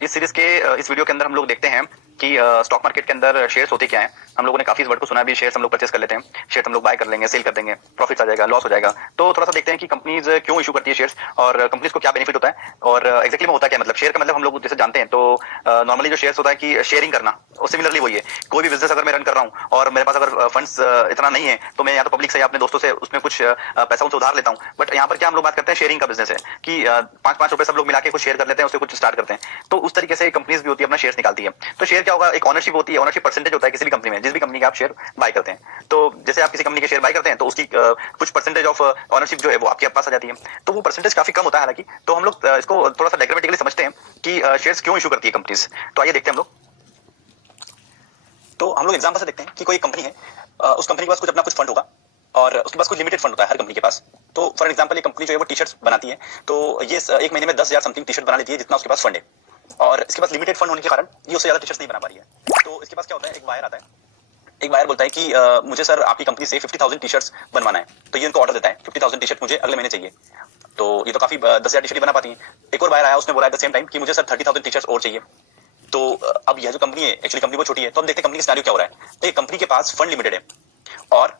इस सीरीज के इस वीडियो के अंदर हम लोग देखते हैं कि स्टॉक मार्केट के अंदर शेयर्स होते क्या हैं। हम लोगों ने काफी इस वर्ड को सुना भी, शेयर्स हम लोग परचेस कर लेते हैं, शेयर्स हम लोग बाय कर लेंगे, सेल कर देंगे, प्रॉफिट आ जाएगा, लॉस हो जाएगा। तो थोड़ा सा देखते हैं कि कंपनीज क्यों इशू करती है शेयर्स और कंपनीज को क्या बेनिफिट होता है और एक्जेक्टली में होता क्या। मतलब शेयर का मतलब हम लोग जैसे जानते हैं तो नॉर्मली जो शेयर्स होता है कि शेयरिंग करना, और सिमिलरली वही है। कोई भी बिजनेस अगर मैं रन कर रहा हूँ और मेरे पास अगर फंड्स इतना नहीं है तो मैं या तो पब्लिक से या अपने दोस्तों से उसमें कुछ पैसा उनसे उधार लेता हूँ। बट यहाँ पर क्या हम लोग बात करते हैं, शेयरिंग का बिजनेस है कि 5-5 रुपए सब लोग मिला के कुछ शेयर कर लेते हैं, उससे कुछ स्टार्ट करते हैं। तो उस तरीके से कंपनीज भी होती है, अपना शेयर निकालती है। तो शेयर क्या होगा, एक ओनरशिप होती है, ओनरशिप परसेंटेज होता है किसी भी कंपनी में, जिस भी कंपनी के आप शेयर बाय करते हैं। तो जैसे आप किसी कंपनी के शेयर बाय करते हैं तो उसकी कुछ परसेंटेज ऑफ ओनरशिप जो है वो आपके पास आ जाती है। तो वो परसेंटेज काफी कम होता है हालांकि। तो हम लोग इसको थोड़ा सा डायग्रामेटिकली समझते हैं कि शेयर्स क्यों इशू करती है कंपनीज। तो आइए देखते हैं हम लोग। तो हम लोग एग्जांपल से देखते हैं कि कोई कंपनी है, उस कंपनी के पास कुछ अपना कुछ फंड होगा और उसके पास कुछ लिमिटेड फंड होता है हर कंपनी के पास। तो फॉर एग्जांपल ये कंपनी जो है वो टी शर्ट्स बनाती है, तो ये एक महीने में 10,000 समथिंग टी शर्ट बना लेती है जितना उसके पास फंड है। और इसके पास लिमिटेड फंड होने के कारण ये उससे ज्यादा टी शर्ट्स नहीं बना पा रही है। तो इसके पास क्या होता है, एक बायर आता है, एक बायर बोलता है कि मुझे सर आपकी कंपनी से 50,000 टी शर्ट्स बनवाना है। तो ये उनको ऑर्डर देता है, 50,000 टी शर्ट मुझे अगले महीने चाहिए। तो ये तो काफी 10,000 टी शर्ट बना पाती है। एक और बायर आया, उसने बोला एट द सेम टाइम कि मुझे सर 30,000 टी शर्ट्स और चाहिए। तो अब यह जो कंपनी है, एक्चुअली कंपनी वो छोटी है, तो हम देखते हैं कंपनी का सिनेरियो क्या हो रहा है। तो ये कंपनी के पास फंड लिमिटेड है और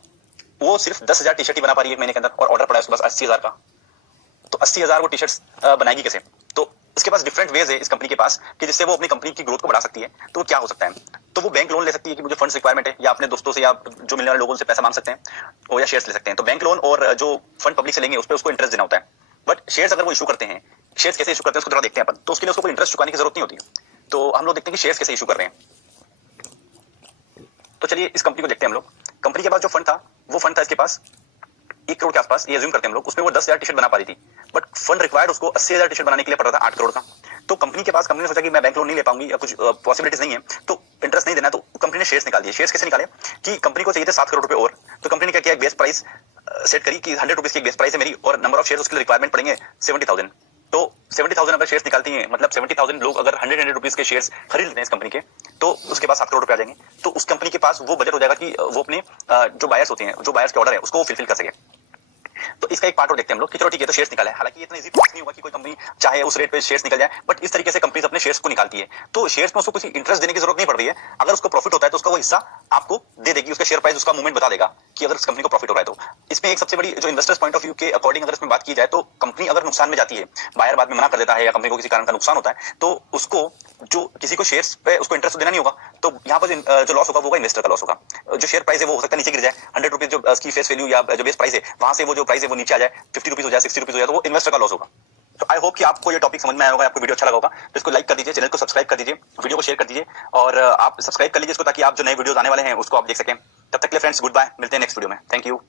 वो सिर्फ 10,000 टी शर्ट ही बना पा रही है एक महीने के अंदर, और ऑर्डर पड़ा है उसके पास 80,000 का। तो 80,000 वो टी शर्ट्स बनाएगी कैसे? तो इसके पास डिफरेंट वेज है इस कंपनी के पास कि जिससे वो अपनी कंपनी की ग्रोथ को बढ़ा सकती है। तो वो क्या हो सकता है? तो वो बैंक लोन ले सकती है कि मुझे फंड्स रिक्वायरमेंट है, या अपने दोस्तों से या जो मिलने वाले लोगों से पैसा मांग सकते हैं, और या शेयर्स ले सकते हैं। तो बैंक लोन और जो फंड पब्लिक से लेंगे उस पर उसको इंटरेस्ट देना होता है। बट शेयर्स अगर वो इशू करते हैं, शेयर्स कैसे इशू करते हैं उसको थोड़ा देखते हैं अपन। तो उसके लिए उसको कोई इंटरेस्ट चुकाने की जरूरत नहीं होती। तो हम लोग देखते हैं कि शेयर्स कैसे इशू कर रहे हैं। तो चलिए इस कंपनी को देखते हैं हम लोग। कंपनी के पास जो फंड था, वो फंड था इसके पास 1 करोड़ के आसपास, ये अज्यूम करते हैं हम लोग। उसमें वो 10,000 टी शर्ट बना पा रही थी, बट फंड रिक्वायर्ड उसको 80,000 टी शर्ट बनाने के लिए पड़ रहा था 8 करोड़ का। तो कंपनी के पास, कंपनी ने सोचा कि मैं बैंक लोन नहीं ले पाऊंगी या कुछ पॉसिबिलिटीज नहीं है, तो इंटरेस्ट नहीं देना है, तो कंपनी ने शेयर्स निकाल दिए। शेयर्स कैसे निकाले कि कंपनी को चाहिए थे 7 करोड़ रुपए और, तो कंपनी ने क्या किया, एक बेस प्राइस सेट करी कि 100 रुपीज की एक बेस प्राइस है मेरी, और नंबर ऑफ शेयर्स उसके लिए रिक्वायरमेंट पड़ेंगे 70,000। तो 70,000 अगर शेयर्स निकालती हैं, मतलब 70,000 लोग अगर 100 रुपीज के शेयर्स खरीद लेते हैं इस कंपनी के, तो उसके पास 7 करोड़ रुपए आ जाएंगे। तो उस कंपनी के पास वो बजट हो जाएगा कि वो अपने जो बायर्स होते हैं, जो बायर्स के ऑर्डर है उसको फिलफिल कर सके। तो इसका एक पार्ट और देखते हैं हम लोग कि चलो ठीक है, तो शेयर्स निकाला है। हालांकि इतना इजी प्रोसेस नहीं होगा कि कोई कंपनी चाहे उस रेट पे शेयर्स निकल जाए, बट इस तरीके से कंपनीज अपने शेयर्स को निकालती है। तो शेयर्स में उसको कुछ इंटरेस्ट देने की जरूरत नहीं पड़ रही है। अगर उसको प्रॉफिट होता है तो उसका वो हिस्सा आपको दे देगी, उसका शेयर प्राइस उसका मूवमेंट बता देगा कि अगर उस कंपनी को प्रॉफिट हो रहा है। तो इसमें एक सबसे बड़ी जो इन्वेस्टर्स पॉइंट ऑफ व्यू के अकॉर्डिंग अगर इसमें बात की जाए, तो कंपनी अगर नुकसान में जाती है, बायर बाद में मना कर देता है या कंपनी को किसी कारण का नुकसान होता है, तो उसको जो किसी को शेयर्स पे उसको इंटरेस्ट देना नहीं होगा। तो यहाँ पर जो लॉस होगा वो इन्वेस्टर का लॉस होगा। जो शेयर प्राइस है वो हो सकता है नीचे गिर जाए, 100 रुपीज जो उसकी फेस वैल्यू या जो बेस प्राइस है वहां से वो जो प्राइस है वो नीचे आ जाए, 50 रुपीज हो जाए, 60 रुपीज हो जाए, तो वो इन्वेस्टर का लॉस होगा। तो आई होप कि आपको ये टॉपिक समझ में आया होगा, आपको वीडियो अच्छा लगा होगा। तो इसको लाइक कर दीजिए, चैनल को सब्सक्राइब कर दीजिए, वीडियो को शेयर कर दीजिए, और आप सब्सक्राइब कर लीजिए इसको, ताकि आप जो नए वीडियोस आने वाले हैं उसको आप देख सकें। तब तक के लिए फ्रेंड्स, गुड बाय, मिलते हैं नेक्स्ट वीडियो में। Thank you.